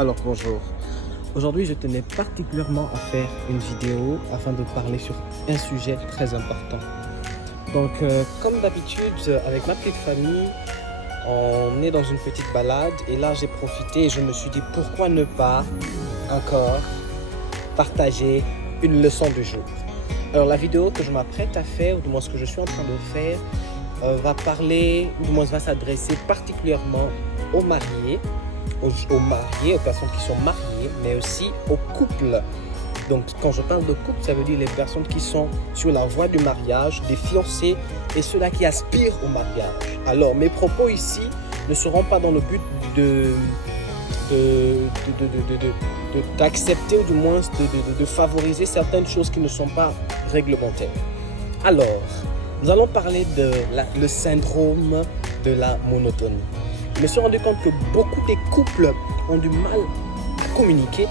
Alors bonjour, aujourd'hui je tenais particulièrement à faire une vidéo afin de parler sur un sujet très important. Donc comme d'habitude avec ma petite famille, on est dans une petite balade et là j'ai profité et je me suis dit pourquoi ne pas encore partager une leçon du jour. Alors la vidéo que je m'apprête à faire, ou du moins ce que je suis en train de faire, va parler, ou du moins va s'adresser particulièrement aux mariés, aux personnes qui sont mariées, mais aussi aux couples. Donc quand je parle de couple, ça veut dire les personnes qui sont sur la voie du mariage, des fiancés et ceux-là qui aspirent au mariage. Alors mes propos ici ne seront pas dans le but d'accepter ou du moins de favoriser certaines choses qui ne sont pas réglementaires. Alors, nous allons parler de le syndrome de la monotonie. Je me suis rendu compte que beaucoup des couples ont du mal à communiquer,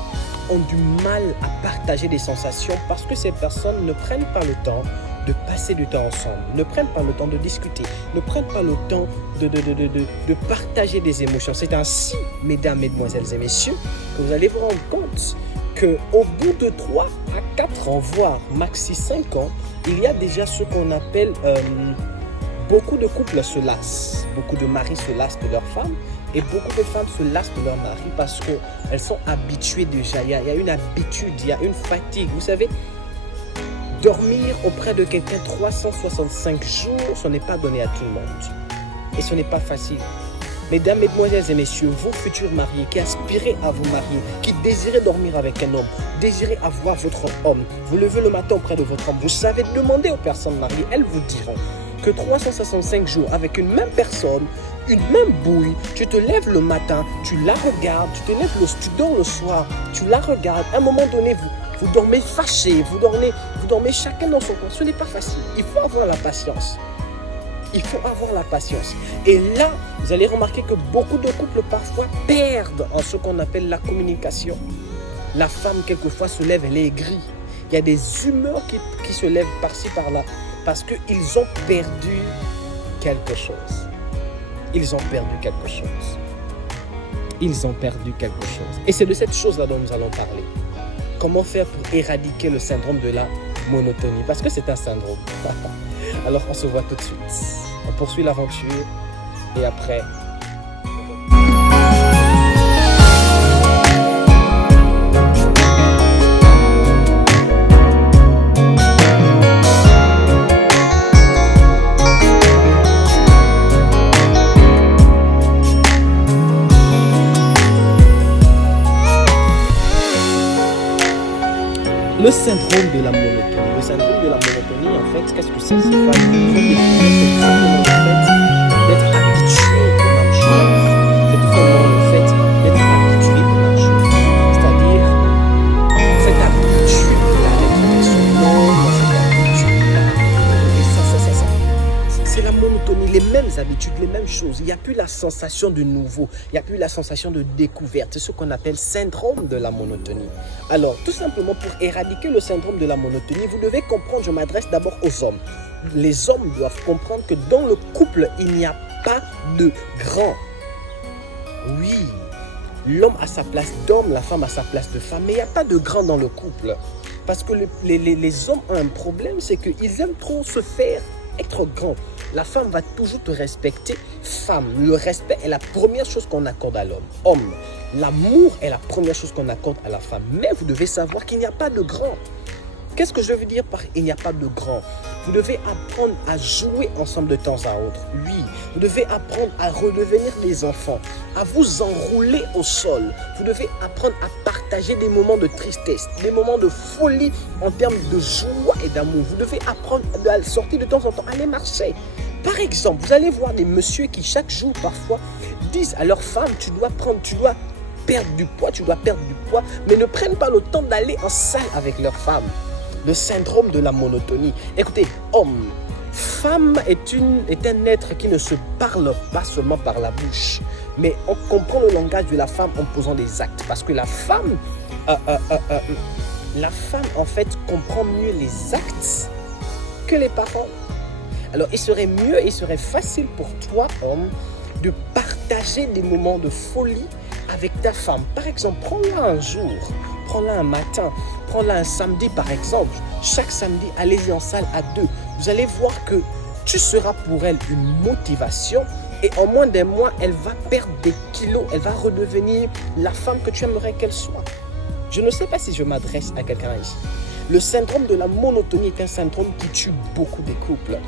ont du mal à partager des sensations parce que ces personnes ne prennent pas le temps de passer du temps ensemble, ne prennent pas le temps de discuter, ne prennent pas le temps de partager des émotions. C'est ainsi, mesdames, mesdemoiselles et messieurs, que vous allez vous rendre compte qu'au bout de 3 à 4 ans, voire maxi 5 ans, il y a déjà ce qu'on appelle... beaucoup de couples se lassent, beaucoup de maris se lassent de leurs femmes et beaucoup de femmes se lassent de leur mari parce qu'elles sont habituées déjà. Il y a une habitude, il y a une fatigue. Vous savez, dormir auprès de quelqu'un 365 jours, ce n'est pas donné à tout le monde. Et ce n'est pas facile. Mesdames, mesdemoiselles et messieurs, vous futurs mariés qui aspirez à vous marier, qui désirez dormir avec un homme, désirez avoir votre homme, vous levez le matin auprès de votre homme, vous savez demander aux personnes mariées, elles vous diront que 365 jours avec une même personne, une même bouille, tu te lèves le matin, tu la regardes, tu dors le soir, tu la regardes, à un moment donné, vous dormez fâchés, vous dormez chacun dans son coin. Ce n'est pas facile, il faut avoir la patience. Il faut avoir la patience. Et là, vous allez remarquer que beaucoup de couples parfois perdent en ce qu'on appelle la communication. La femme, quelquefois, se lève, elle est aigrie. Il y a des humeurs qui se lèvent par-ci, par-là. Parce qu'ils ont perdu quelque chose. Ils ont perdu quelque chose. Ils ont perdu quelque chose. Et c'est de cette chose-là dont nous allons parler. Comment faire pour éradiquer le syndrome de la monotonie? Parce que c'est un syndrome. Alors on se voit tout de suite. On poursuit l'aventure et après... Le syndrome de la monotonie. Le syndrome de la monotonie, en fait, qu'est-ce que c'est? C'est simplement le fait d'être habitué aux mêmes choses. C'est tout simplement le fait d'être habitué aux mêmes choses. C'est-à-dire, cette habitude à être avec son homme, cette habitude à... C'est la monotonie, les mêmes habitudes, les mêmes choses. Il n'y a plus la sensation de nouveau, il n'y a plus la sensation de découverte. C'est ce qu'on appelle syndrome de la monotonie. Alors, tout simplement pour éradiquer le syndrome de la monotonie, vous devez comprendre, je m'adresse d'abord aux hommes. Les hommes doivent comprendre que dans le couple, il n'y a pas de grand. Oui, l'homme a sa place d'homme, la femme a sa place de femme, mais il n'y a pas de grand dans le couple. Parce que les hommes ont un problème, c'est qu'ils aiment trop se faire être grand. La femme va toujours te respecter. Femme, le respect est la première chose qu'on accorde à l'homme. Homme, l'amour est la première chose qu'on accorde à la femme. Mais vous devez savoir qu'il n'y a pas de grand. Qu'est-ce que je veux dire par il n'y a pas de grand? Vous devez apprendre à jouer ensemble de temps à autre. Oui, vous devez apprendre à redevenir des enfants, à vous enrouler au sol. Vous devez apprendre à partager des moments de tristesse, des moments de folie en termes de joie et d'amour. Vous devez apprendre à sortir de temps en temps, aller marcher. Par exemple, vous allez voir des messieurs qui chaque jour parfois disent à leur femme, tu dois perdre du poids, mais ne prennent pas le temps d'aller en salle avec leur femme. Le syndrome de la monotonie. Écoutez, homme, femme est un être qui ne se parle pas seulement par la bouche, mais on comprend le langage de la femme en posant des actes. Parce que la femme en fait comprend mieux les actes que les paroles. Alors il serait facile pour toi, homme, de partager des moments de folie avec ta femme. Par exemple, prends-la un jour, prends-la un matin, prends-la un samedi par exemple. Chaque samedi, allez-y en salle à deux. Vous allez voir que tu seras pour elle une motivation et en moins d'un mois, elle va perdre des kilos, elle va redevenir la femme que tu aimerais qu'elle soit. Je ne sais pas si je m'adresse à quelqu'un ici. Le syndrome de la monotonie est un syndrome qui tue beaucoup des couples.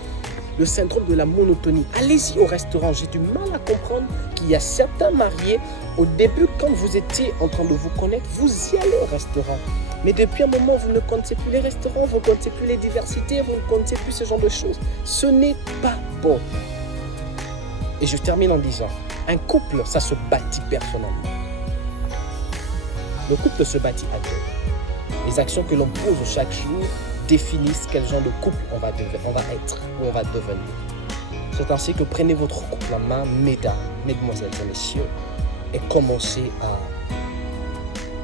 Le syndrome de la monotonie. Allez-y au restaurant. J'ai du mal à comprendre qu'il y a certains mariés, au début, quand vous étiez en train de vous connaître, vous y allez au restaurant. Mais depuis un moment, vous ne connaissez plus les restaurants, vous ne connaissez plus les diversités, vous ne connaissez plus ce genre de choses. Ce n'est pas bon. Et je termine en disant, un couple, ça se bâtit personnellement. Le couple se bâtit à deux. Les actions que l'on pose chaque jour définissent quel genre de couple on va être ou on va devenir. C'est ainsi que prenez votre couple en main, mesdames, mesdemoiselles et messieurs, et commencez à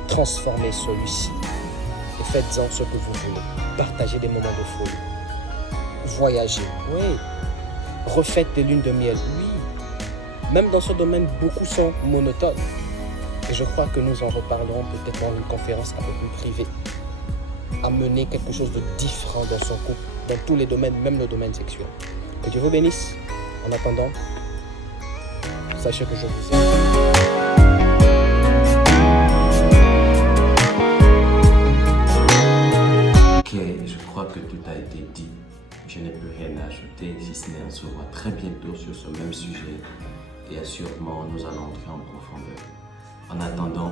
transformer celui-ci. Et faites-en ce que vous voulez. Partagez des moments de folie. Voyagez, oui. Refaites des lunes de miel, oui. Même dans ce domaine, beaucoup sont monotones. Et je crois que nous en reparlerons peut-être dans une conférence un peu plus privée. Amener quelque chose de différent dans son couple, dans tous les domaines, même le domaine sexuel. Que Dieu vous bénisse. En attendant, sachez que je vous aime. Ok, je crois que tout a été dit. Je n'ai plus rien à ajouter, si ce n'est on se voit très bientôt sur ce même sujet. Et assurément, nous allons entrer en profondeur. En attendant,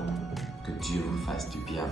que Dieu vous fasse du bien.